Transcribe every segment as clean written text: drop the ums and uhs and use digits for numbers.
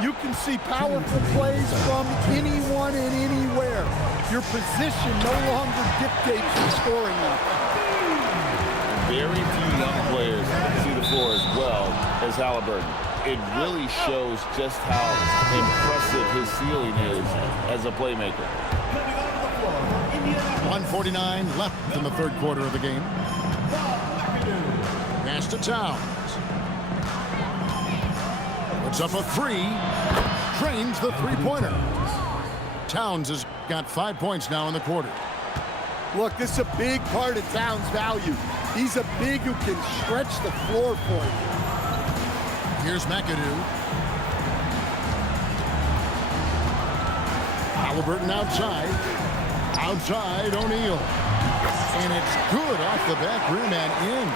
You can see powerful plays from anyone and anywhere. Your position no longer dictates the scoring now. Very few young players see the floor as well as Halliburton. It really shows just how impressive his ceiling is as a playmaker. 1:49 left in the third quarter of the game. Pass to Towns. Puts up a three. Drains the three-pointer. Towns has got 5 points now in the quarter. Look, this is a big part of Towns' value. He's a big who can stretch the floor for you. Here's McAdoo. Halliburton outside. Outside O'Neal. And it's good off the back rim and in.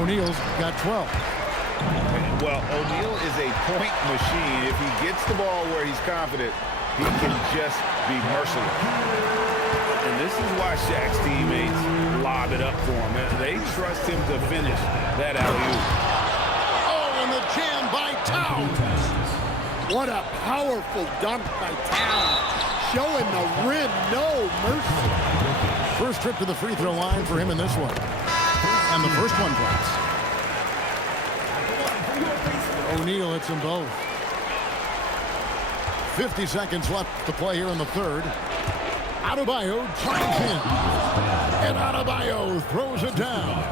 O'Neal's got 12. Well, O'Neal is a point machine. If he gets the ball where he's confident, he can just be merciless. And this is why Shaq's teammates lob it up for him. They trust him to finish that alley-oop. Oh, and the jam by Towns. What a powerful dunk by Towns. Showing the rim no mercy. First trip to the free throw line for him in this one. And the first one drops. O'Neal hits them both. 50 seconds left to play here in the third. Adebayo drives in. And Adebayo throws it down.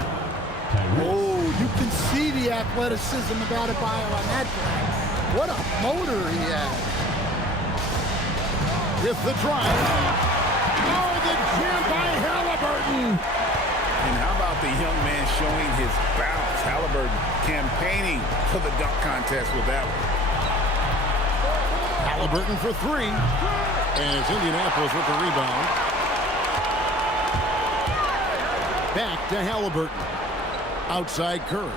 Oh, you can see the athleticism of Adebayo on that drive. What a motor he has. With the drive. Oh, the jam by Halliburton. And how about the young man showing his bounce? Halliburton campaigning for the dunk contest with that one. Halliburton for three. And it's Indianapolis with the rebound. Back to Halliburton. Outside Curry.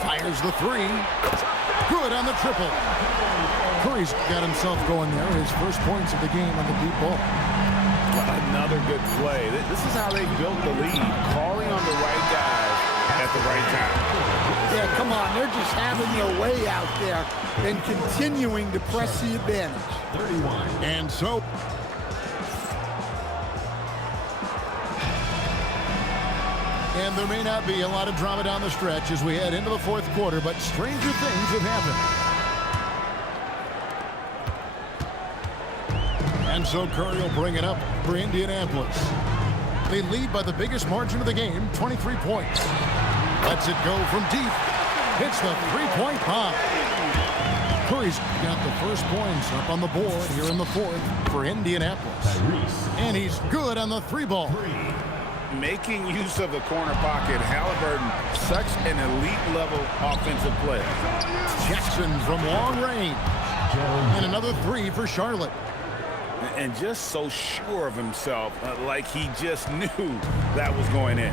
Fires the three. Good on the triple. Curry's got himself going there. His first points of the game on the deep ball. Another good play. This is how they built the lead. Calling on the right guys at the right time. Yeah, come on. They're just having their way out there and continuing to press the advantage. 31. And so... And there may not be a lot of drama down the stretch as we head into the fourth quarter, but stranger things have happened. And so Curry will bring it up for Indianapolis. They lead by the biggest margin of the game, 23 points. Lets it go from deep. Hits the three-point bomb. Curry's got the first points up on the board here in the fourth for Indianapolis. And he's good on the three ball. Making use of the corner pocket, Halliburton, such an elite-level offensive player. Jackson from long range. And another three for Charlotte. And just so sure of himself, like he just knew that was going in.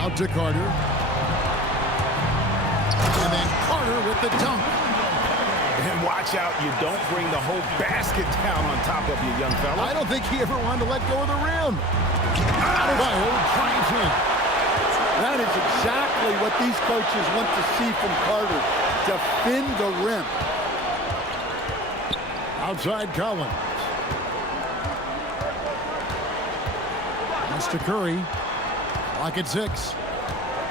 Out to Carter. And then Carter with the dunk. And watch out, you don't bring the whole basket down on top of you, young fella. I don't think he ever wanted to let go of the rim. Adebayo drives in. That is exactly what these coaches want to see from Carter. Defend the rim. Outside Collins. Pass to Curry. Clock at 6.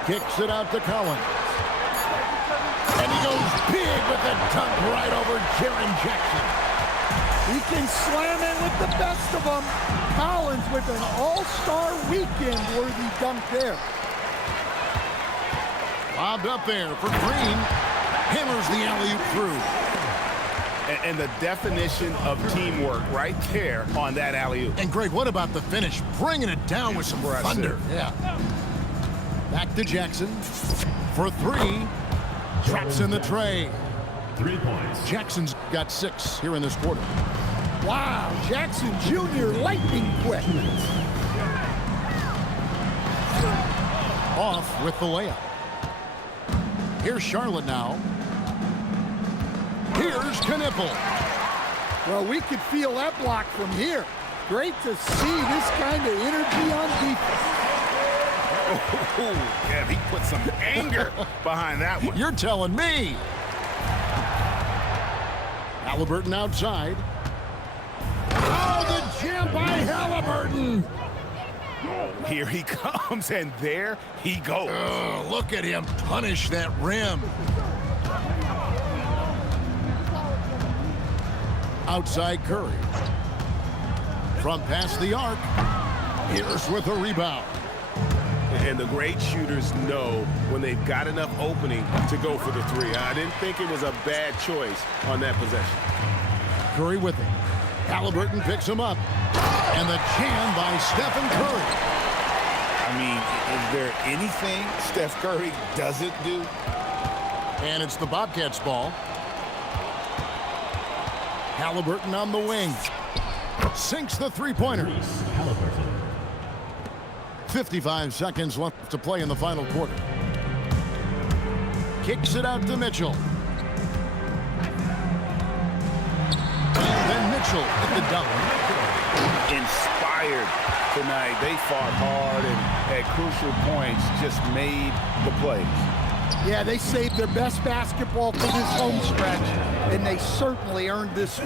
Kicks it out to Collins. And he goes big with the dunk right over Jaren Jackson. He can slam it with the best of them. Collins with an all-star weekend-worthy dunk there. Lobbed up there for Green. Hammers the alley-oop through. And the definition of teamwork right there on that alley-oop. And Greg, what about the finish? Bringing it down with some thunder. Yeah. Back to Jackson for three. Traps in the tray. 3 points. Jackson's got 6 here in this quarter. Wow, Jackson Jr. lightning quick. Off with the layup. Here's Charlotte now. Here's Knipple. Well, we could feel that block from here. Great to see this kind of energy on defense. Oh, yeah, he put some anger behind that one. You're telling me. Halliburton outside. Oh, the jam by Halliburton. Here he comes, and there he goes. Oh, look at him punish that rim. Outside Curry. From past the arc. Here's with a rebound. And the great shooters know when they've got enough opening to go for the three. I didn't think it was a bad choice on that possession. Curry with him. Halliburton picks him up. And the jam by Stephen Curry. I mean, is there anything Steph Curry doesn't do? And it's the Bobcats' ball. Halliburton on the wing. Sinks the three-pointer. 55 seconds left to play in the final quarter. Kicks it out to Mitchell. Then Mitchell at the dunk. Inspired tonight. They fought hard and at crucial points just made the plays. Yeah, they saved their best basketball for this home stretch, and they certainly earned this.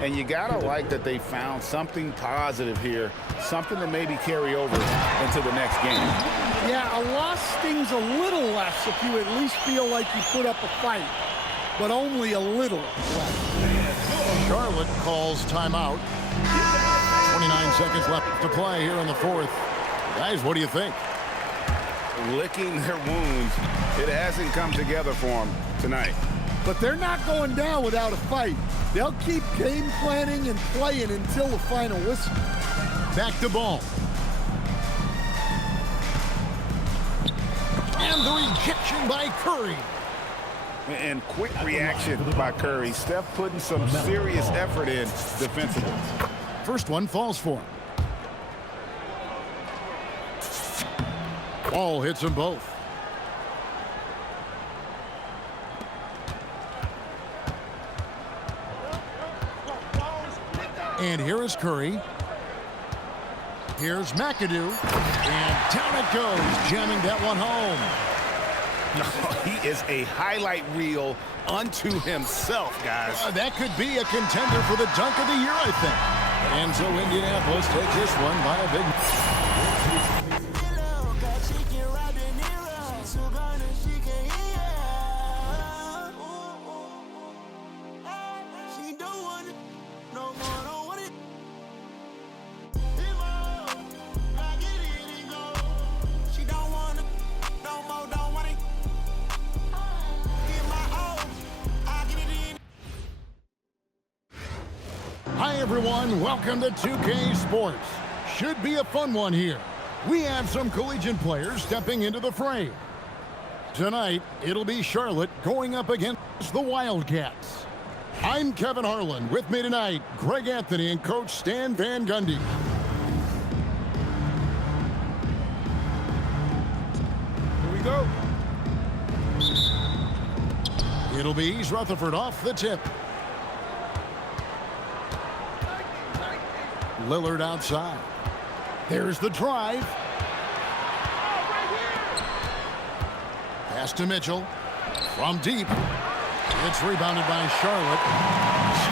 And you gotta like that they found something positive here, something to maybe carry over into the next game. Yeah, a loss stings a little less if you at least feel like you put up a fight, but only a little less. Charlotte calls timeout. 29 seconds left to play here in the fourth. Guys, what do you think? Licking their wounds. It hasn't come together for them tonight. But they're not going down without a fight. They'll keep game planning and playing until the final whistle. Back to Ball. And the rejection by Curry. And quick reaction by Curry. Steph putting some serious effort in defensively. First one falls for him. Ball hits them both. And here is Curry. Here's McAdoo. And down it goes, jamming that one home. He is a highlight reel unto himself, guys. That could be a contender for the dunk of the year, I think. And so Indianapolis takes this one by a big... Hi, everyone. Welcome to 2K Sports. Should be a fun one here. We have some collegiate players stepping into the fray. Tonight, it'll be Charlotte going up against the Wildcats. I'm Kevin Harlan. With me tonight, Greg Anthony and Coach Stan Van Gundy. Here we go. It'll be East Rutherford off the tip. Lillard outside. There's the drive. Pass to Mitchell. From deep. It's rebounded by Charlotte.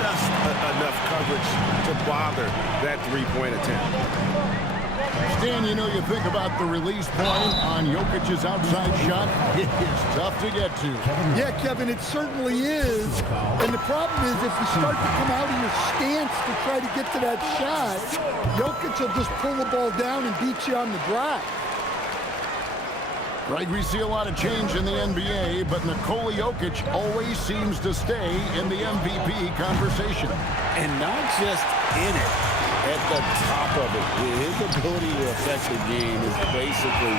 Just enough coverage to bother that three-point attempt. Stan, you know, you think about the release point on Jokic's outside shot. It is tough to get to. Yeah, Kevin, it certainly is. And the problem is if you start to come out of your stance to try to get to that shot, Jokic will just pull the ball down and beat you on the drive. Right, we see a lot of change in the NBA, but Nikola Jokic always seems to stay in the MVP conversation. And not just in it, at the top of it. His ability to affect the game is basically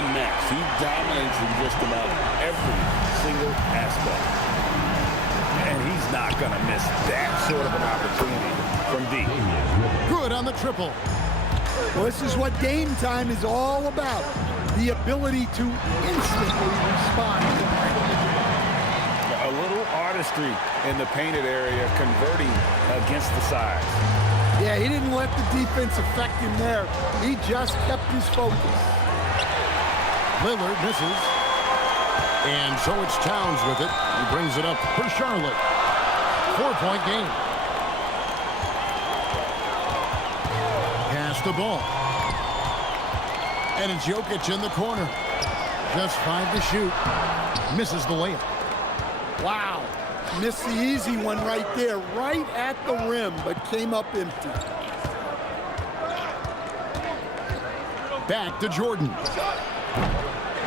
unmatched. He dominates in just about every single aspect. And he's not going to miss that sort of an opportunity from deep. Good on the triple. Well, this is what game time is all about. The ability to instantly respond. A little artistry in the painted area, converting against the size. Yeah, he didn't let the defense affect him there. He just kept his focus. Lillard misses. And so it's Towns with it. He brings it up for Charlotte. 4-point game. Pass the ball. And it's Jokic in the corner. Just 5 to shoot. Misses the layup. Wow. Missed the easy one right there, right at the rim, but came up empty. Back to Jordan.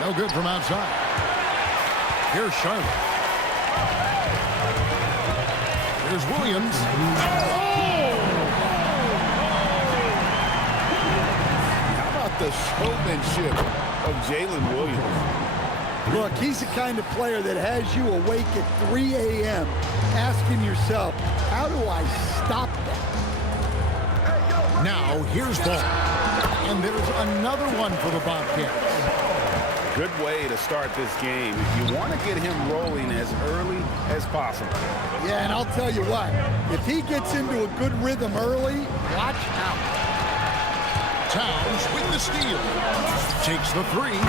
No good from outside. Here's Charlotte. Here's Williams. How about the showmanship of Jalen Williams? Look, he's the kind of player that has you awake at 3 a.m. asking yourself, how do I stop that? Now, here's Ball. And there's another one for the Bobcats. Good way to start this game. You want to get him rolling as early as possible. Yeah, and I'll tell you what, if he gets into a good rhythm early, watch out. Towns with the steal. Takes the three.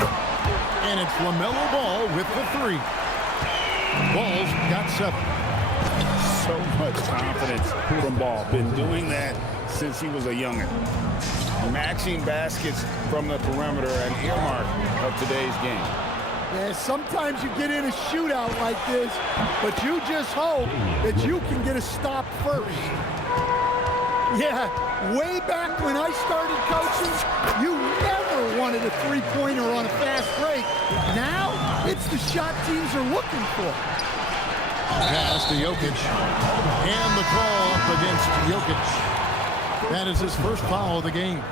And it's LaMelo Ball with the three. Ball's got 7. So much confidence from Ball. Been doing that since he was a youngin'. Matching baskets from the perimeter, an earmark of today's game. Yeah, sometimes you get in a shootout like this, but you just hope that you can get a stop first. Yeah, way back when I started coaching, you never wanted a three-pointer on a fast break. Now, it's the shot teams are looking for. Pass to Jokic. And the call up against Jokic. That is his first foul of the game.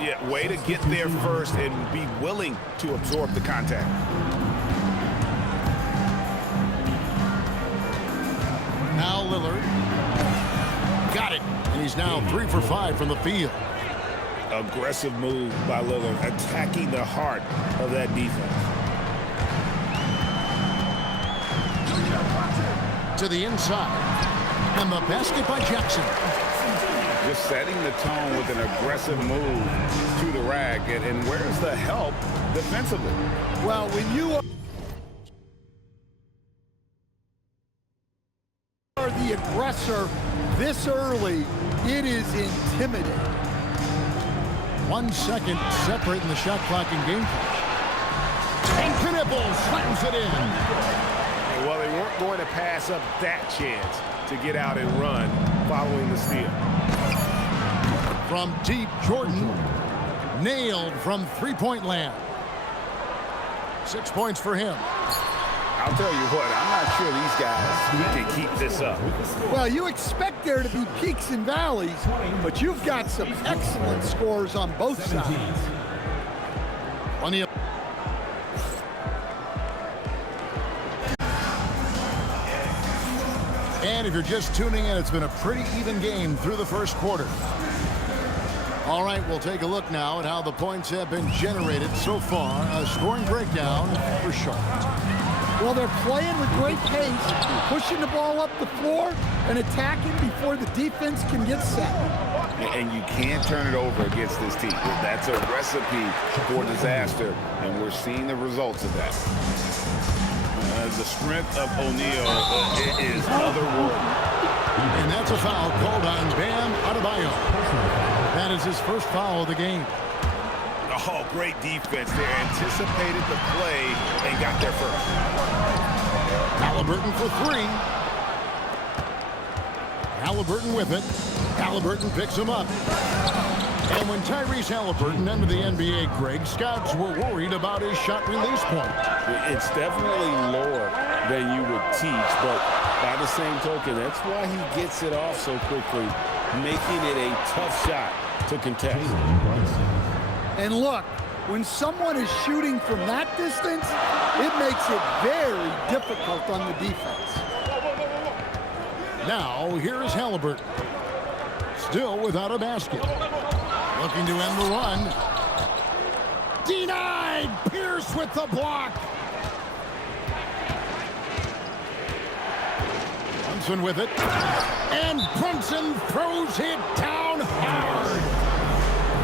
Yeah, way to get there first and be willing to absorb the contact. Now Lillard. Got it. And he's now 3 for 5 from the field. Aggressive move by Lillard, attacking the heart of that defense. To the inside. And the basket by Jackson. Just setting the tone with an aggressive move to the rack. And where's the help defensively? Well, when you are the aggressor this early, it is intimidating. 1 second separating the shot clock and game clock. And Knipple slams it in. Well, they weren't going to pass up that chance to get out and run following the steal. From deep, Jordan nailed from three-point land. 6 points for him. I'll tell you what, I'm not sure these guys can keep this up. Well, you expect there to be peaks and valleys, but you've got some excellent scores on both sides. Plenty of And if you're just tuning in, it's been a pretty even game through the first quarter. All right, we'll take a look now at how the points have been generated so far. A scoring breakdown for Charlotte. Well, they're playing with great pace, pushing the ball up the floor and attacking before the defense can get set. And you can't turn it over against this team. That's a recipe for disaster, and we're seeing the results of that. The strength of O'Neal is otherworldly. And that's a foul called on Bam Adebayo. That is his first foul of the game. Oh, great defense there. Anticipated the play and got there first. Halliburton for 3. Halliburton with it. Halliburton picks him up. And when Tyrese Halliburton entered the NBA, Greg, scouts were worried about his shot release point. It's definitely lower than you would teach, but by the same token, that's why he gets it off so quickly, making it a tough shot to contest. And look, when someone is shooting from that distance, it makes it very difficult on the defense. Now, here is Halliburton. Still without a basket. Looking to end the run. Denied! Pierce with the block. Brunson with it. And Brunson throws it down hard.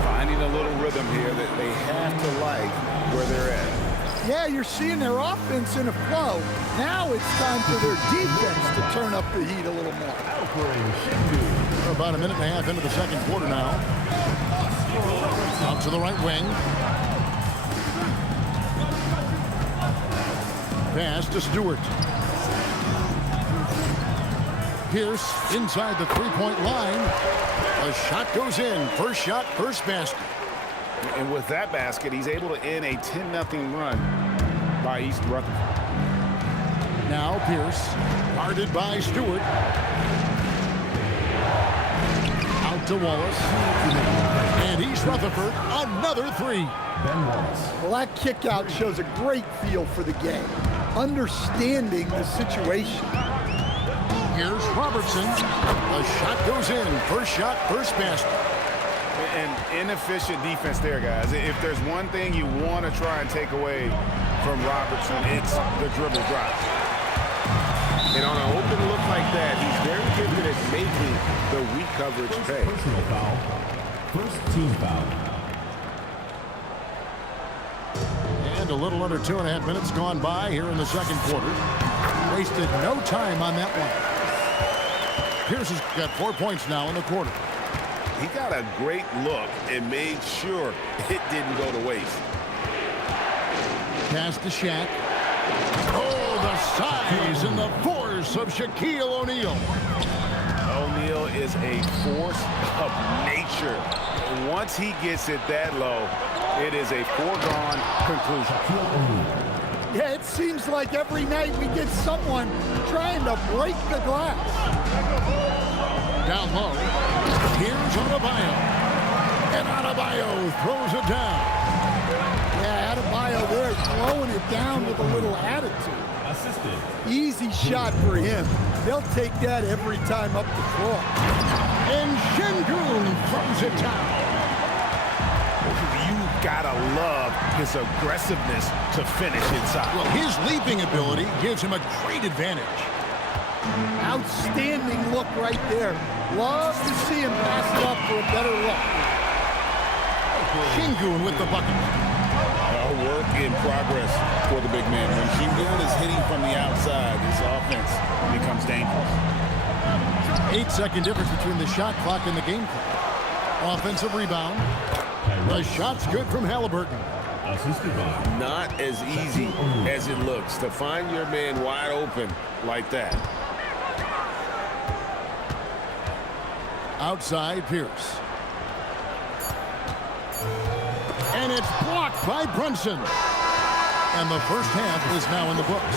Finding a little rhythm here that they have to like where they're at. Yeah, you're seeing their offense in a flow. Now it's time for their defense to turn up the heat a little more. We're about a minute and a half into the second quarter now. Out to the right wing. Pass to Stewart. Pierce inside the three-point line. A shot goes in. First shot, first basket. And with that basket, he's able to end a 10-0 run by East Rutherford. Now Pierce, guarded by Stewart. Out to Wallace. And East Rutherford, another three. Well, that kick out shows a great feel for the game, understanding the situation. Here's Robertson. The shot goes in. First shot, first basket. An inefficient defense there, guys. If there's one thing you want to try and take away from Robertson, it's the dribble drive. And on an open look like that, he's very gifted at making the weak coverage pay. Personal foul. First team foul. And a little under 2.5 minutes gone by here in the second quarter. Wasted no time on that one. Pierce has got 4 points now in the quarter. He got a great look and made sure it didn't go to waste. Pass to Shaq. Oh, the size and the force of Shaquille O'Neal. O'Neal is a force of nature. Once he gets it that low, it is a foregone conclusion. Yeah, it seems like every night we get someone trying to break the glass. Down low. Here's Adebayo. And Adebayo throws it down. Yeah, Adebayo there throwing it down with a little attitude. Assisted. Easy shot for him. They'll take that every time up the floor. And Şengün throws it down. You gotta love his aggressiveness to finish inside. Well, his leaping ability gives him a great advantage. Outstanding look right there. Love to see him pass it up for a better look. Şengün with the bucket. A work in progress for the big man. When Şengün is hitting from the outside, his offense becomes dangerous. 8-second difference between the shot clock and the game clock. Offensive rebound. The shot's good from Halliburton. Assisted by. Not as easy as it looks to find your man wide open like that. Outside Pierce. And it's blocked by Brunson. And the first half is now in the books.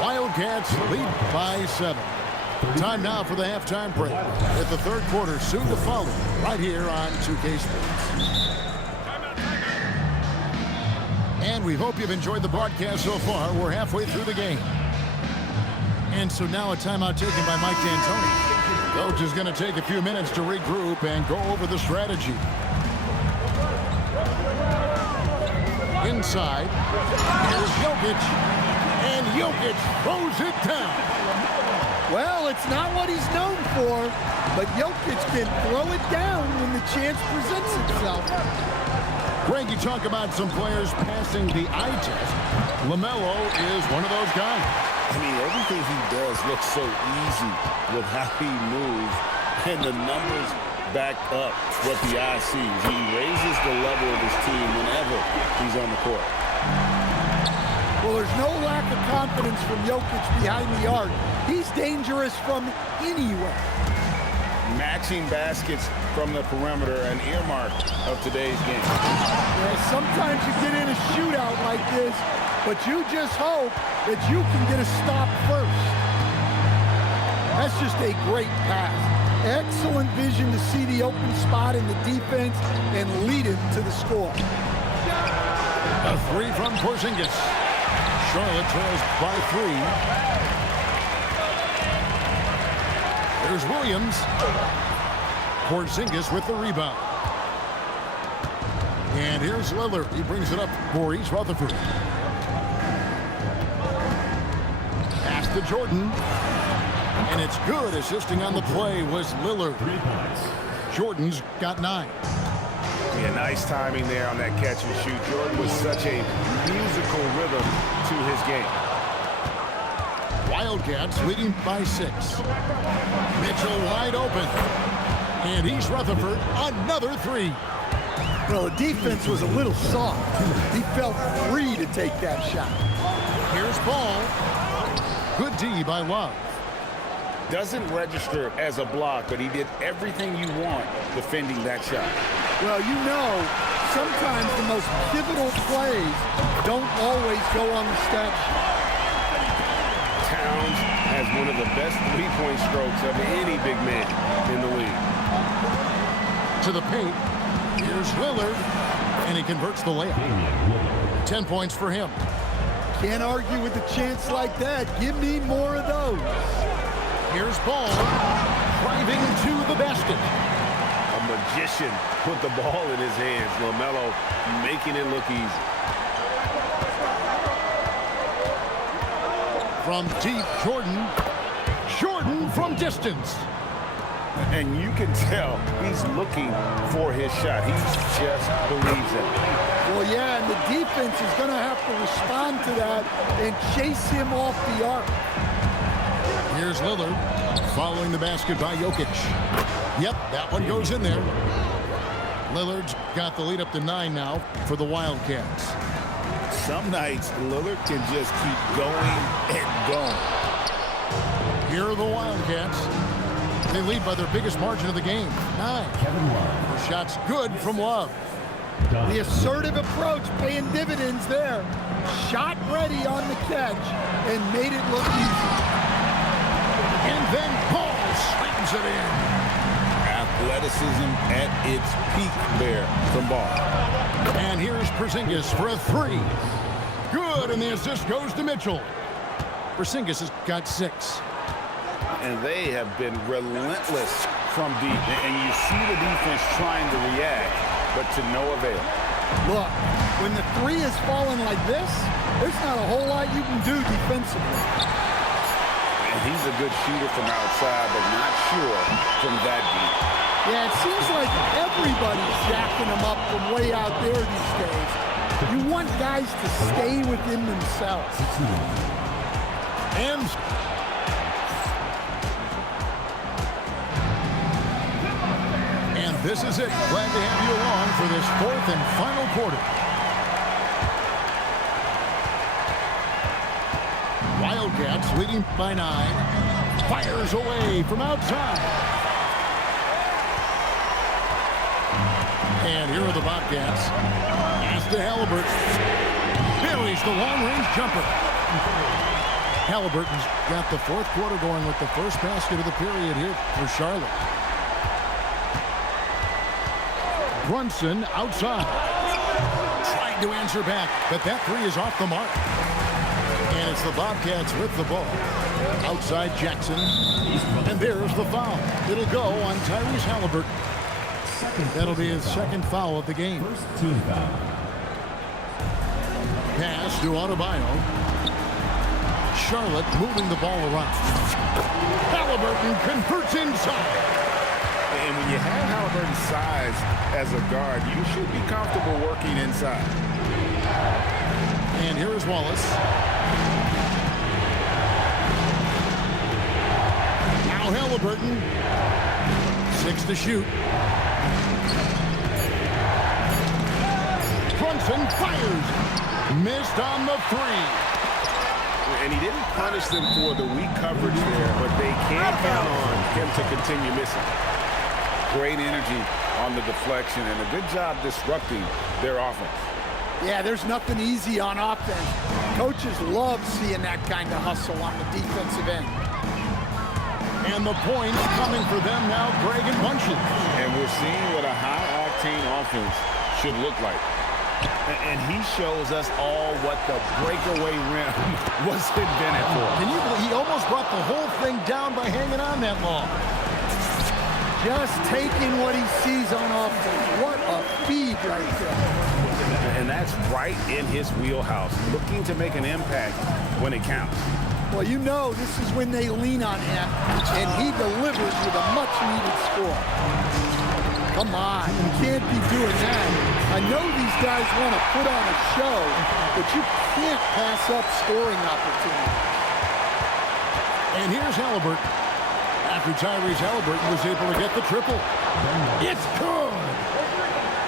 Wildcats lead by 7. Time now for the halftime break. With the third quarter soon to follow right here on 2K Sports. And we hope you've enjoyed the broadcast so far. We're halfway through the game. And so now a timeout taken by Mike D'Antoni. Coach is going to take a few minutes to regroup and go over the strategy. Inside, here's Jokic. And Jokic throws it down. Well, it's not what he's known for, but Jokic can throw it down when the chance presents itself. Greg, you talk about some players passing the eye test. LaMelo is one of those guys. I mean, everything he does looks so easy with how he moves, and the numbers back up what the eye sees. He raises the level of his team whenever he's on the court. Well, there's no lack of confidence from Jokic behind the arc. He's dangerous from anywhere. Matching baskets from the perimeter, an earmark of today's game. Yeah, sometimes you get in a shootout like this, but you just hope that you can get a stop first. That's just a great pass. Excellent vision to see the open spot in the defense and lead him to the score. A three from Porzingis. Charlotte trails by 3. There's Williams. Porzingis with the rebound. And here's Lillard. He brings it up for East Rutherford. Pass to Jordan. And it's good. Assisting on the play was Lillard. 3 points. Jordan's got 9. Yeah, nice timing there on that catch and shoot. Jordan was such a musical rhythm to his game. Wildcats leading by 6. Mitchell wide open. And he's Rutherford. Another 3. Well, the defense was a little soft. He felt free to take that shot. Here's Ball. Good D by Love. Doesn't register as a block, but he did everything you want defending that shot. Well, you know, sometimes the most pivotal plays don't always go on the stat sheet. Towns has one of the best three-point strokes of any big man in the league. To the paint. Here's Lillard. And he converts the layup. 10 points for him. Can't argue with a chance like that. Give me more of those. Here's Ball. Driving to the basket. A magician put the ball in his hands. LaMelo making it look easy. From deep, Jordan. Jordan from distance. And you can tell he's looking for his shot. He just believes it. Well, yeah, and the defense is going to have to respond to that and chase him off the arc. Here's Lillard. Following the basket by Jokic. Yep, that one goes in there. Lillard's got the lead up to 9 now for the Wildcats. Some nights, Lillard can just keep going and going. Here are the Wildcats. They lead by their biggest margin of the game, 9. Kevin Love. The shot's good from Love. The assertive approach paying dividends there. Shot ready on the catch and made it look easy. And then Ball slams it in. Athleticism at its peak there from Ball. And here's Porzingis for a 3. Good, and the assist goes to Mitchell. Porzingis has got 6. And they have been relentless from deep. And you see the defense trying to react, but to no avail. Look, when the 3 is falling like this, there's not a whole lot you can do defensively. And he's a good shooter from outside, but not sure from that deep. Yeah, it seems like everybody's jacking them up from way out there these days. You want guys to stay within themselves. And this is it. Glad to have you along for this 4th and final quarter. Wildcats leading by 9. Fires away from outside. And here are the Bobcats. Pass to Halliburton. Buries the long-range jumper. Halliburton's got the 4th quarter going with the first basket of the period here for Charlotte. Brunson outside. Trying to answer back, but that 3 is off the mark. And it's the Bobcats with the ball. Outside Jackson. And there's the foul. It'll go on Tyrese Halliburton. That'll be his 2nd foul of the game. First team foul. Pass to Adebayo. Charlotte moving the ball around. Halliburton converts inside. And when you have Halliburton's size as a guard, you should be comfortable working inside. And here is Wallace. Now Halliburton. 6 to shoot. Brunson fires. Missed on the 3. And he didn't punish them for the weak coverage there, but they can't count on him to continue missing. Great energy on the deflection and a good job disrupting their offense. Yeah, there's nothing easy on offense. Coaches love seeing that kind of hustle on the defensive end. And the points coming for them now, Greg and Bunches. And we're seeing what a high-octane offense should look like. And he shows us all what the breakaway rim was invented for. Can you believe he almost brought the whole thing down by hanging on that long? Just taking what he sees on offense. What a feed right there. And that's right in his wheelhouse, looking to make an impact when it counts. Well, you know this is when they lean on him, and he delivers with a much-needed score. Come on, you can't be doing that. I know these guys want to put on a show, but you can't pass up scoring opportunities. And here's Halliburton. After Tyrese Halliburton was able to get the triple. It's good.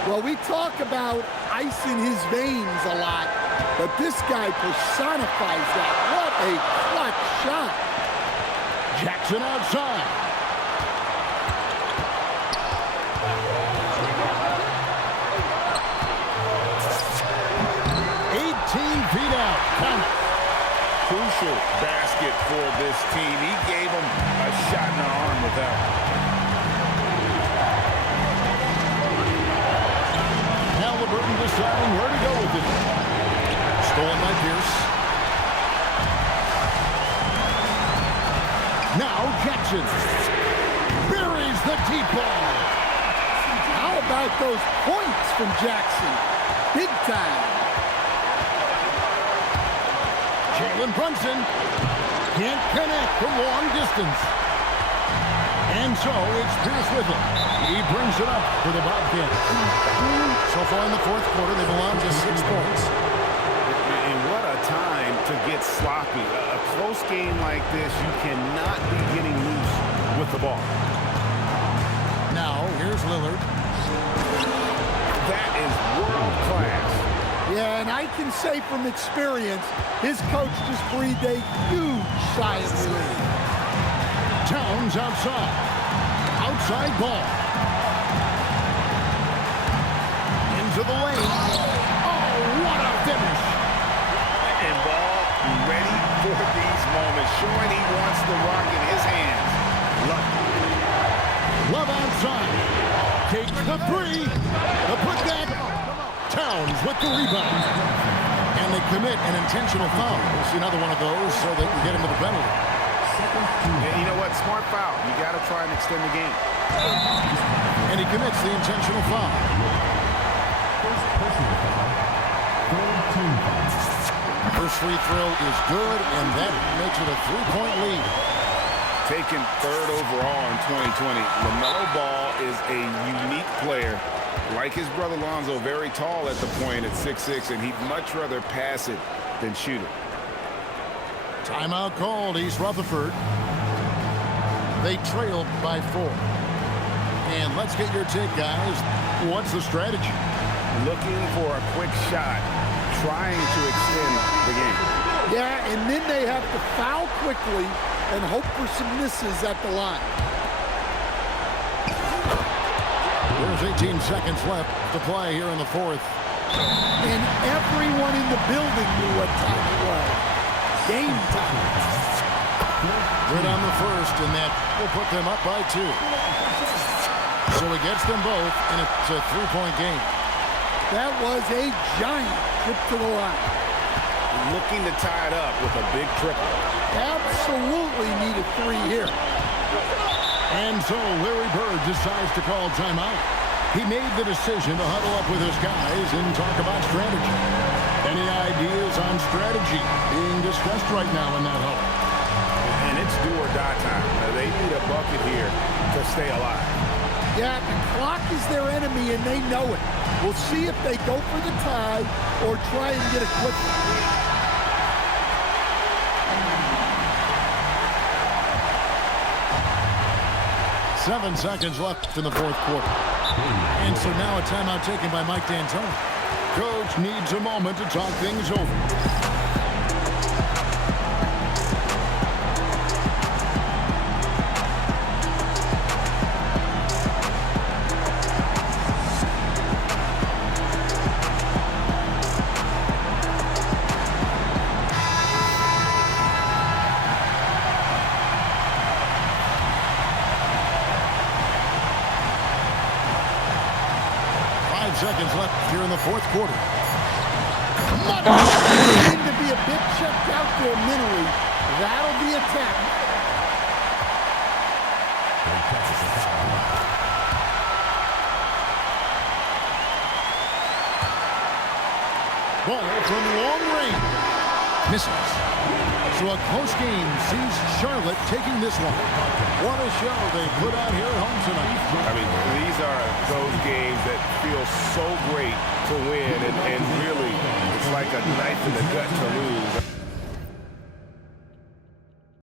Well, we talk about ice in his veins a lot, but this guy personifies that. What a clutch shot. Jackson outside. Feet out. Count it. Crucial basket for this team. He gave him a shot in the arm with that. Halliburton deciding where to go with it. Stolen by Pierce. Now Jackson buries the deep ball. How about those points from Jackson? Big time. Jalen Brunson can't connect from long distance. And so it's Pierce with it. He brings it up for the Bobcats. So far in the fourth quarter, they've allowed just 6 points. And what a time to get sloppy. A close game like this, you cannot be getting loose with the ball. Now, here's Lillard. That is world class. Yeah, and I can say from experience, his coach just breathed a huge sigh of relief. Towns outside. Outside ball. Into the lane. Oh, what a finish. And Ball ready for these moments, showing he wants the rock in his hands. Love outside. Takes the three. The putback. Towns with the rebound. And they commit an intentional foul. We'll see another one of those so they can get him to the penalty. And you know what? Smart foul. You got to try and extend the game. And he commits the intentional foul. First personal foul. Third team foul. First free throw is good, and that makes it a 3-point lead. Taken third overall in 2020, LaMelo Ball is a unique player. Like his brother Lonzo, very tall at the point at 6'6", and he'd much rather pass it than shoot it. Timeout called, East Rutherford. They trail by 4. And let's get your take, guys. What's the strategy? Looking for a quick shot, trying to extend the game. Yeah, and then they have to foul quickly and hope for some misses at the line. There's 18 seconds left to play here in the fourth. And everyone in the building knew what time it was. Game time. Good on the first, and that will put them up by 2. So he gets them both, and it's a 3-point game. That was a giant trip to the line. Looking to tie it up with a big triple. Absolutely need a 3 here. And so Larry Bird decides to call timeout. He made the decision to huddle up with his guys and talk about strategy. Any ideas on strategy being discussed right now in that huddle? And it's do or die time. They need a bucket here to stay alive. Yeah, the clock is their enemy, and they know it. We'll see if they go for the tie or try and get a quick one. 7 seconds left in the fourth quarter. And so now a timeout taken by Mike D'Antoni. Coach needs a moment to talk things over. 5 seconds left here in the fourth quarter. Seem to be a bit checked out there mentally. That'll be a tech. Ball from long range. Misses. So a close game sees Charlotte taking this one. What a show they put out here at home tonight. I mean, these are those games that feel so great to win, and really, it's like a knife in the gut to lose.